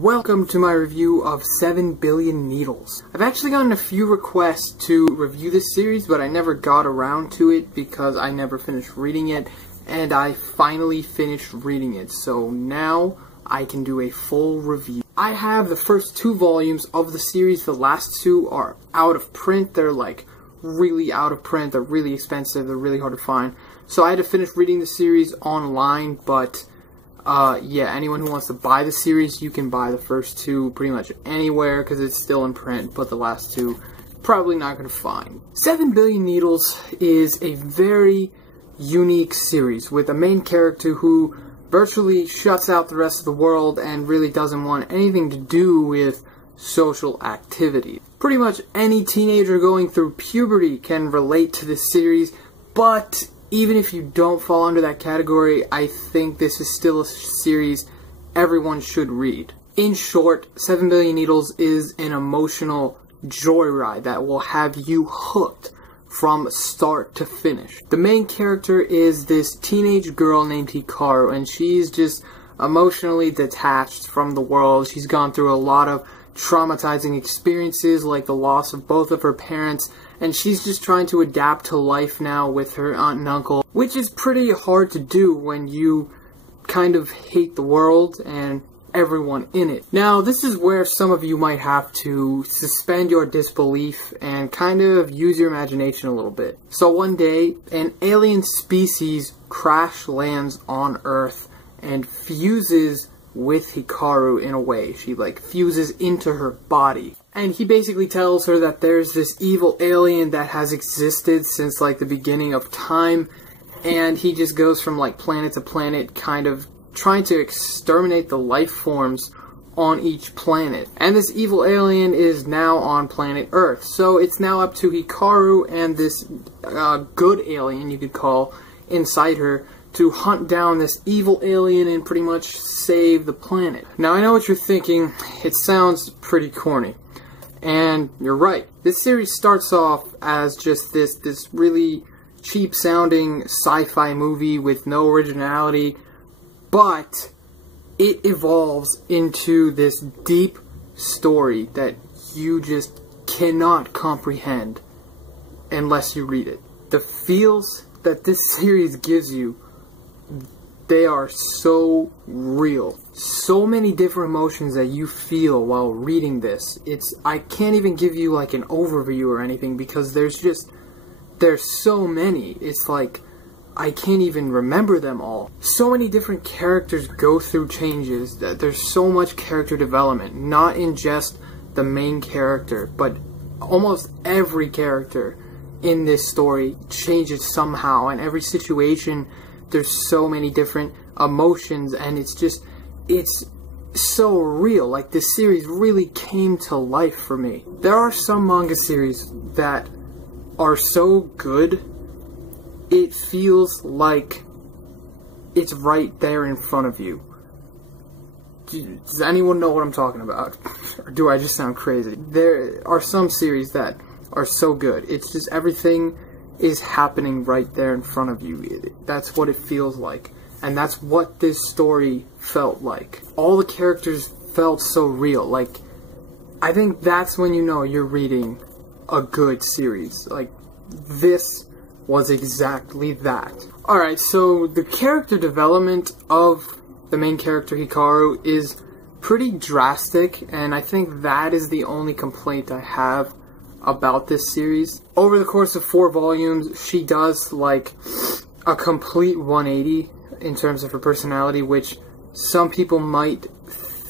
welcome to my review of 7 Billion Needles. I've actually gotten a few requests to review this series, but I never got around to it because I never finished reading it, and I finally finished reading it, so now I can do a full review. I have the first 2 volumes of the series. The last 2 are out of print. They're like really out of print. They're really expensive. They're really hard to find. So I had to finish reading the series online, but yeah, anyone who wants to buy the series, you can buy the first 2 pretty much anywhere because it's still in print, but the last 2 probably not going to find. 7 Billion Needles is a very unique series with a main character who virtually shuts out the rest of the world and really doesn't want anything to do with social activity. Pretty much any teenager going through puberty can relate to this series, but even if you don't fall under that category, I think this is still a series everyone should read. In short, 7 Billion Needles is an emotional joyride that will have you hooked from start to finish. The main character is this teenage girl named Hikaru, and she's just emotionally detached from the world. She's gone through a lot of traumatizing experiences like the loss of both of her parents, and she's just trying to adapt to life now with her aunt and uncle, which is pretty hard to do when you kind of hate the world and everyone in it. Now, this is where some of you might have to suspend your disbelief and kind of use your imagination a little bit. So one day, an alien species crash lands on Earth and fuses with Hikaru in a way. She like fuses into her body. And he basically tells her that there's this evil alien that has existed since like the beginning of time, and he just goes from like planet to planet kind of trying to exterminate the life forms on each planet. And this evil alien is now on planet Earth. So it's now up to Hikaru and this good alien, you could call, inside her to hunt down this evil alien and pretty much save the planet. Now I know what you're thinking, it sounds pretty corny. And you're right. This series starts off as just this really cheap sounding sci-fi movie with no originality, but it evolves into this deep story that you just cannot comprehend unless you read it. The feels that this series gives you, they are so real. So many different emotions that you feel while reading this. I can't even give you like an overview or anything because there's so many. It's like I can't even remember them all. So many different characters go through changes. There's so much character development, not in just the main character, but almost every character in this story changes somehow, and every situation there's so many different emotions, and it's so real. Like, this series really came to life for me. There are some manga series that are so good, it feels like it's right there in front of you. Does anyone know what I'm talking about? Or do I just sound crazy? There are some series that are so good. It's just everything is happening right there in front of you. That's what it feels like. And that's what this story felt like. All the characters felt so real. Like, I think that's when you know you're reading a good series. Like, this was exactly that. Alright, so the character development of the main character Hikaru is pretty drastic, and I think that is the only complaint I have about this series. Over the course of 4 volumes, she does like a complete 180 in terms of her personality, which some people might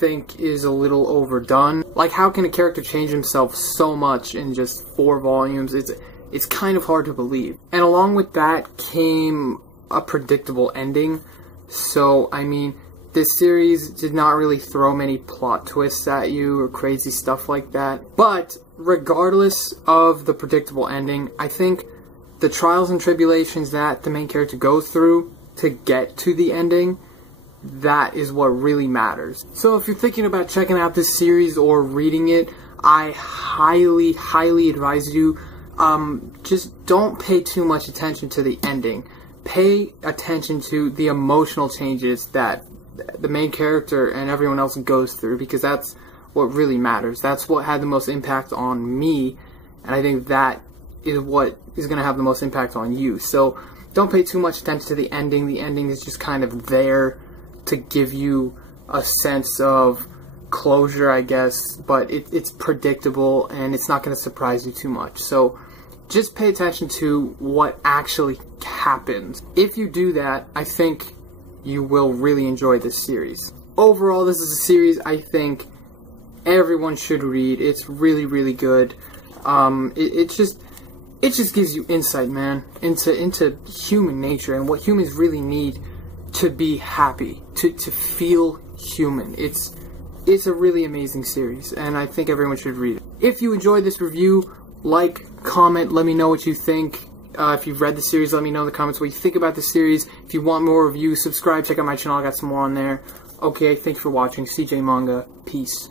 think is a little overdone. Like, how can a character change himself so much in just 4 volumes? It's kind of hard to believe. And along with that came a predictable ending. So, I mean, this series did not really throw many plot twists at you or crazy stuff like that. But regardless of the predictable ending, I think the trials and tribulations that the main character goes through to get to the ending, that is what really matters. So if you're thinking about checking out this series or reading it, I highly, highly advise you, just don't pay too much attention to the ending. Pay attention to the emotional changes that the main character and everyone else goes through, because that's what really matters. That's what had the most impact on me, and I think that is what is going to have the most impact on you. So don't pay too much attention to the ending. The ending is just kind of there to give you a sense of closure, I guess, but it's predictable and it's not going to surprise you too much. So just pay attention to what actually happens. If you do that, I think you will really enjoy this series. Overall, this is a series I think everyone should read. It's really, really good. It just gives you insight, man, into human nature and what humans really need to be happy, to feel human. It's a really amazing series, and I think everyone should read it. If you enjoyed this review, like, comment, let me know what you think. If you've read the series, let me know in the comments what you think about the series. If you want more reviews, subscribe, check out my channel, I got some more on there. Okay, thank you for watching. CJ Manga. Peace.